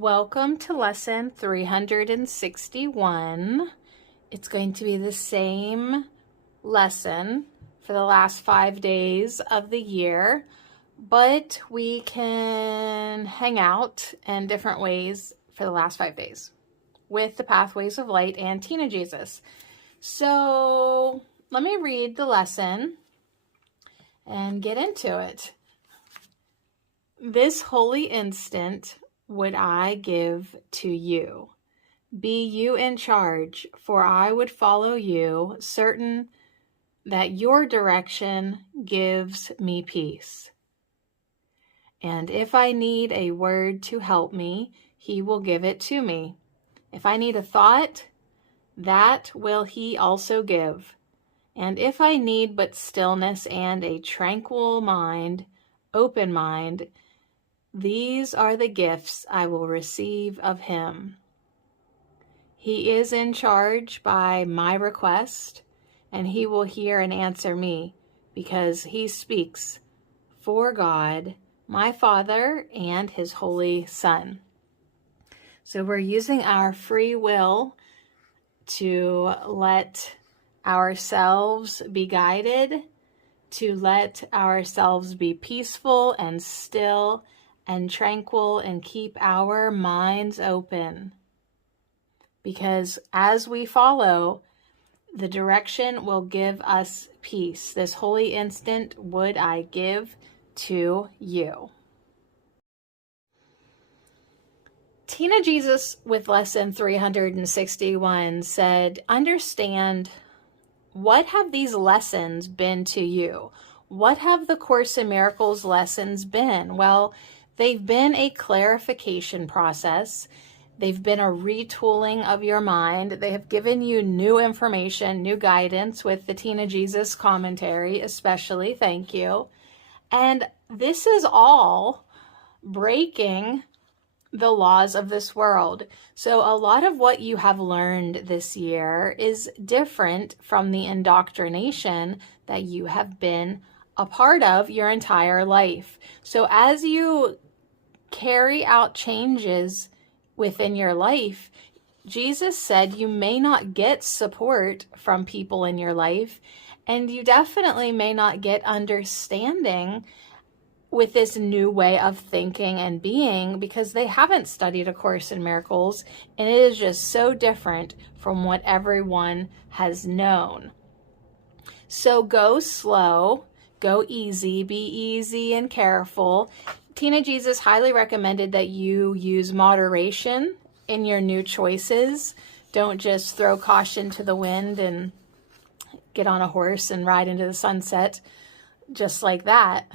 Welcome to lesson 361. It's going to be the same lesson for the last 5 days of the year, but we can hang out in different ways for the last 5 days with the Pathways of Light and Tina Jesus. So let me read the lesson and get into it. This holy instant would I give to you. Be you in charge, for I would follow you, certain that your direction gives me peace. And if I need a word to help me, he will give it to me. If I need a thought, that will he also give. And if I need but stillness and a tranquil mind, open mind, these are the gifts I will receive of him. He is in charge by my request, and he will hear and answer me, because he speaks for God, my Father, and his Holy Son. So we're using our free will to let ourselves be guided, to let ourselves be peaceful and still and tranquil, and keep our minds open. Because as we follow, the direction will give us peace. This holy instant would I give to you. Tina Jesus with lesson 361 said, understand, what have these lessons been to you? What have the Course in Miracles lessons been? Well, they've been a clarification process. They've been a retooling of your mind. They have given you new information, new guidance with the Tina Jesus commentary, especially. Thank you. And this is all breaking the laws of this world. So a lot of what you have learned this year is different from the indoctrination that you have been a part of your entire life. So as you carry out changes within your life, Jesus said you may not get support from people in your life, and you definitely may not get understanding with this new way of thinking and being, because they haven't studied A Course in Miracles, and it is just so different from what everyone has known. So go slow, go easy, be easy and careful. Tina Jesus highly recommended that you use moderation in your new choices. Don't just throw caution to the wind and get on a horse and ride into the sunset just like that.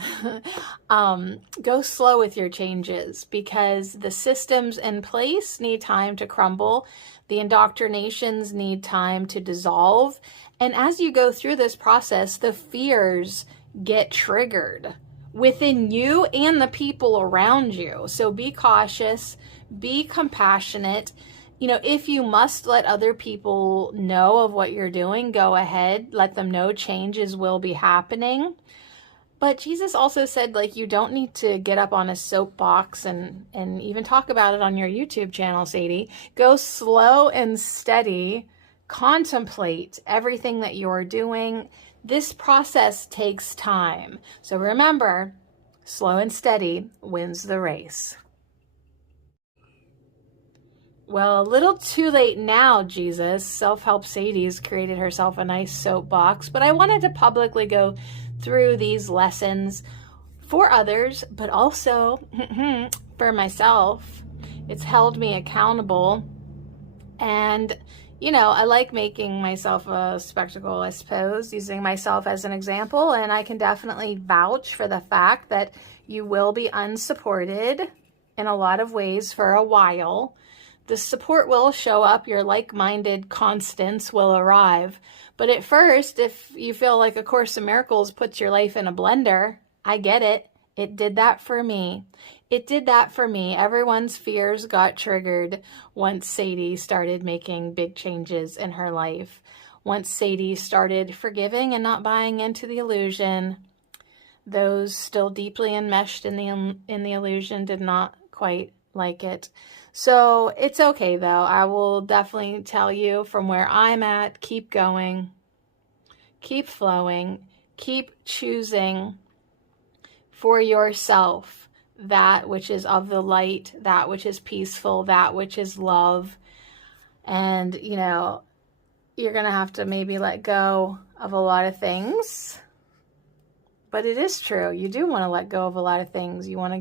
Go slow with your changes, because the systems in place need time to crumble. The indoctrinations need time to dissolve. And as you go through this process, the fears get triggered within you and the people around you. So be cautious, be compassionate. You know, if you must let other people know of what you're doing, go ahead, let them know changes will be happening. But Jesus also said, like, you don't need to get up on a soapbox and even talk about it on your YouTube channel, Sadie. Go slow and steady, contemplate everything that you're doing. This process takes time. So remember, slow and steady wins the race. Well, a little too late now, Jesus. Self-help Sadie's created herself a nice soapbox, but I wanted to publicly go through these lessons for others, but also for myself. It's held me accountable. And you know, I like making myself a spectacle, I suppose, using myself as an example, and I can definitely vouch for the fact that you will be unsupported in a lot of ways for a while. The support will show up, your like-minded constants will arrive, but at first, if you feel like A Course in Miracles puts your life in a blender, I get it. It did that for me. It did that for me. Everyone's fears got triggered once Sadie started making big changes in her life. Once Sadie started forgiving and not buying into the illusion, those still deeply enmeshed in the illusion did not quite like it. So it's okay though. I will definitely tell you from where I'm at, keep going, keep flowing, keep choosing for yourself that which is of the light, that which is peaceful, that which is love. And, you know, you're going to have to maybe let go of a lot of things. But it is true. You do want to let go of a lot of things. You want to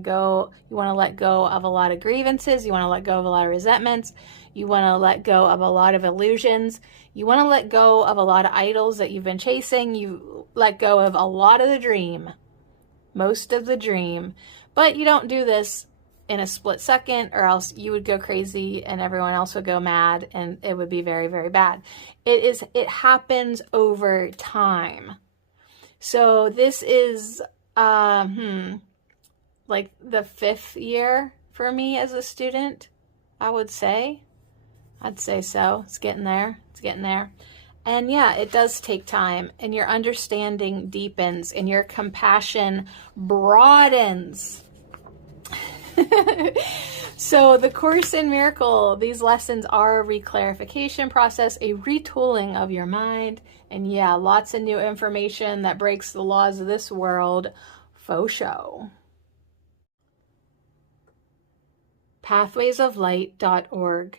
let go of a lot of grievances. You want to let go of a lot of resentments. You want to let go of a lot of illusions. You want to let go of a lot of idols that you've been chasing. You let go of a lot of the dream, most of the dream. But you don't do this in a split second, or else you would go crazy and everyone else would go mad and it would be very, very bad. It happens over time. So this is like the 5th year for me as a student, I would say. I'd say so. It's getting there. It's getting there. And yeah, it does take time, and your understanding deepens and your compassion broadens. So the Course in Miracle, these lessons are a reclarification process, a retooling of your mind. And yeah, lots of new information that breaks the laws of this world. Faux show. Pathwaysoflight.org.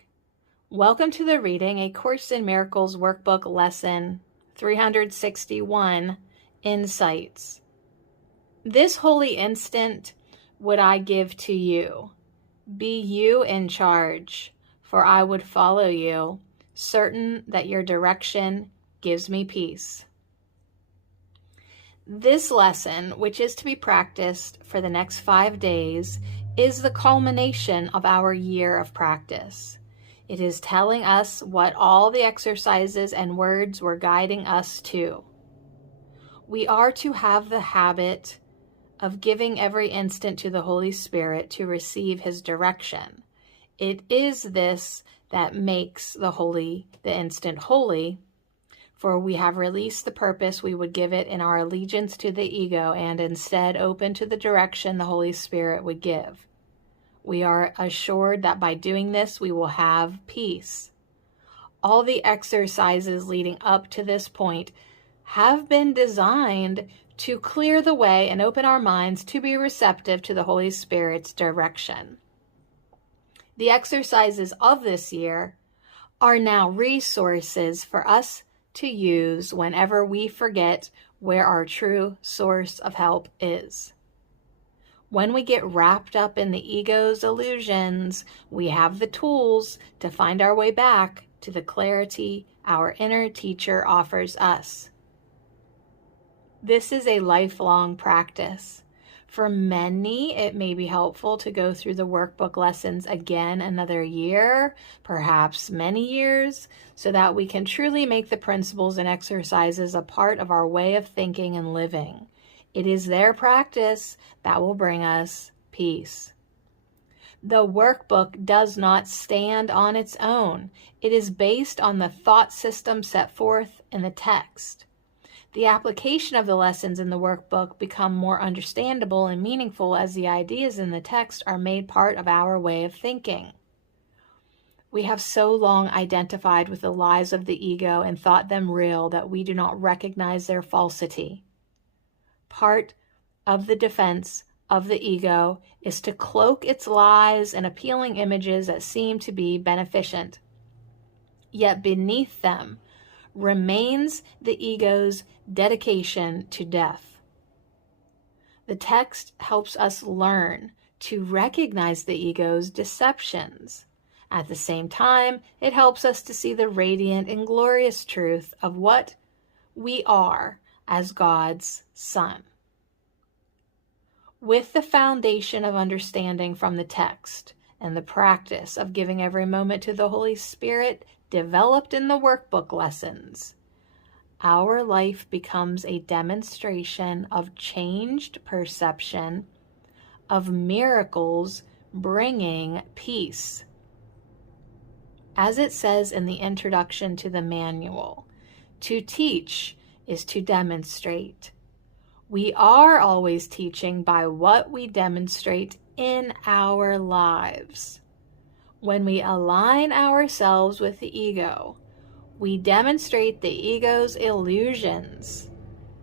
Welcome to the reading, A Course in Miracles Workbook Lesson 361, Insights. This holy instant would I give to you. Be you in charge, for I would follow you, certain that your direction gives me peace. This lesson, which is to be practiced for the next 5 days, is the culmination of our year of practice. It is telling us what all the exercises and words were guiding us to. We are to have the habit of giving every instant to the Holy Spirit to receive His direction. It is this that makes the instant holy, for we have released the purpose we would give it in our allegiance to the ego and instead open to the direction the Holy Spirit would give. We are assured that by doing this, we will have peace. All the exercises leading up to this point have been designed to clear the way and open our minds to be receptive to the Holy Spirit's direction. The exercises of this year are now resources for us to use whenever we forget where our true source of help is. When we get wrapped up in the ego's illusions, we have the tools to find our way back to the clarity our inner teacher offers us. This is a lifelong practice. For many, it may be helpful to go through the workbook lessons again another year, perhaps many years, so that we can truly make the principles and exercises a part of our way of thinking and living. It is their practice that will bring us peace. The workbook does not stand on its own. It is based on the thought system set forth in the text. The application of the lessons in the workbook become more understandable and meaningful as the ideas in the text are made part of our way of thinking. We have so long identified with the lies of the ego and thought them real that we do not recognize their falsity. Part of the defense of the ego is to cloak its lies in appealing images that seem to be beneficent. Yet beneath them remains the ego's dedication to death. The text helps us learn to recognize the ego's deceptions. At the same time, it helps us to see the radiant and glorious truth of what we are as God's Son. With the foundation of understanding from the text and the practice of giving every moment to the Holy Spirit developed in the workbook lessons, our life becomes a demonstration of changed perception, of miracles bringing peace. As it says in the introduction to the manual, to teach is to demonstrate. We are always teaching by what we demonstrate in our lives. When we align ourselves with the ego, we demonstrate the ego's illusions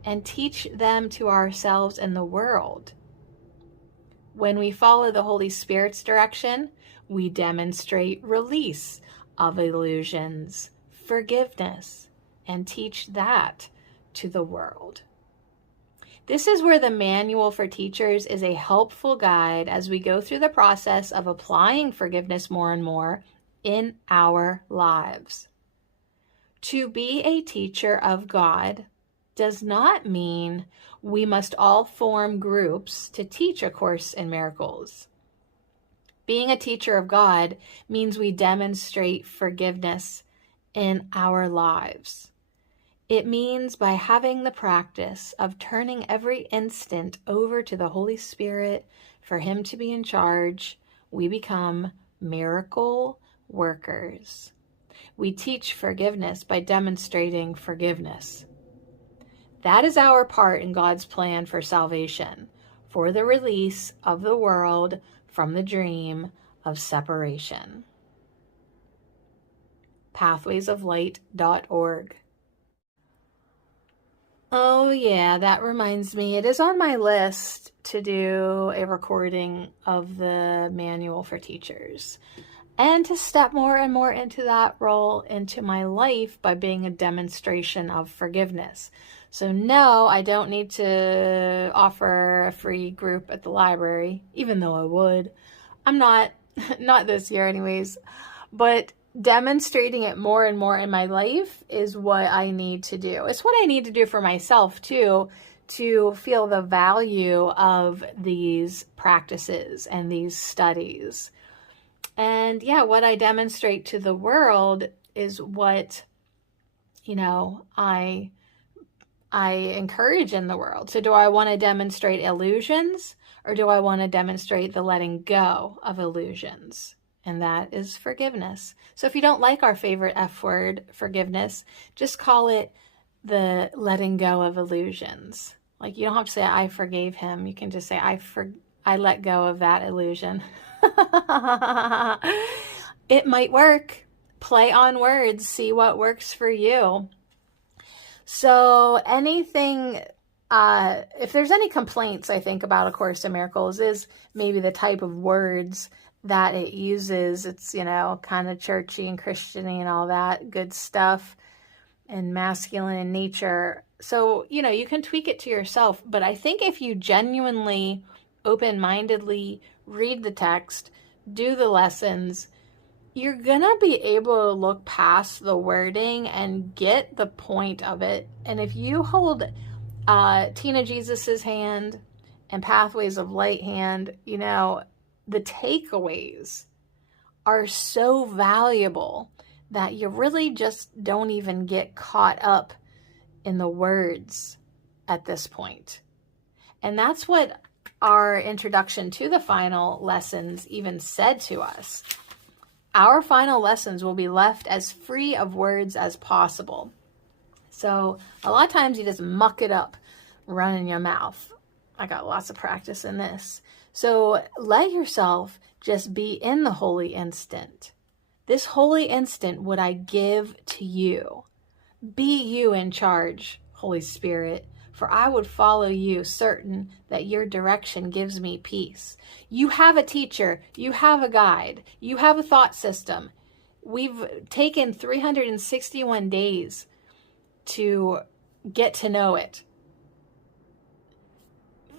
and teach them to ourselves and the world. When we follow the Holy Spirit's direction, we demonstrate release of illusions, forgiveness, and teach that to the world. This is where the Manual for Teachers is a helpful guide as we go through the process of applying forgiveness more and more in our lives. To be a teacher of God does not mean we must all form groups to teach A Course in Miracles. Being a teacher of God means we demonstrate forgiveness in our lives. It means by having the practice of turning every instant over to the Holy Spirit for Him to be in charge, we become miracle workers. We teach forgiveness by demonstrating forgiveness. That is our part in God's plan for salvation, for the release of the world from the dream of separation. pathwaysoflight.org. Oh yeah, that reminds me, it is on my list to do a recording of the Manual for Teachers and to step more and more into that role into my life by being a demonstration of forgiveness. So no, I don't need to offer a free group at the library, even though I would. I'm not this year anyways, but demonstrating it more and more in my life is what I need to do. It's what I need to do for myself too, to feel the value of these practices and these studies. And yeah, what I demonstrate to the world is what, I encourage in the world. So do I want to demonstrate illusions, or do I want to demonstrate the letting go of illusions? And that is forgiveness. So if you don't like our favorite F word, forgiveness, just call it the letting go of illusions. Like, you don't have to say, I forgave him. You can just say, I let go of that illusion. It might work. Play on words. See what works for you. So anything, if there's any complaints, I think, about A Course in Miracles is maybe the type of words that it uses. It's, kind of churchy and Christian-y and all that good stuff, and masculine in nature. So, you can tweak it to yourself. But I think if you genuinely, open-mindedly read the text, do the lessons, you're going to be able to look past the wording and get the point of it. And if you hold Tina Jesus's hand and Pathways of Light hand, the takeaways are so valuable that you really just don't even get caught up in the words at this point. And that's what our introduction to the final lessons even said to us. Our final lessons will be left as free of words as possible. So a lot of times you just muck it up, running your mouth. I got lots of practice in this. So let yourself just be in the holy instant. This holy instant would I give to you. Be you in charge, Holy Spirit, for I would follow you, certain that your direction gives me peace. You have a teacher, you have a guide, you have a thought system. We've taken 361 days to get to know it.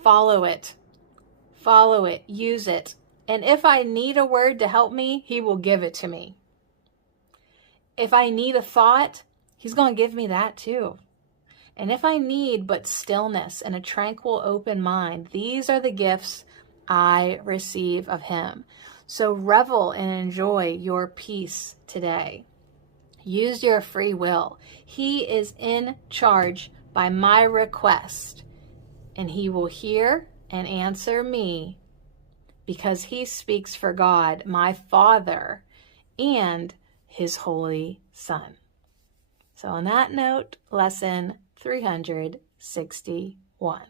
Follow it, use it. And if I need a word to help me, He will give it to me. If I need a thought, He's going to give me that too. And if I need but stillness and a tranquil, open mind, these are the gifts I receive of Him. So revel and enjoy your peace today. Use your free will. He is in charge by my request, and He will hear and answer me because He speaks for God, my Father, and His Holy Son. So on that note, lesson 361.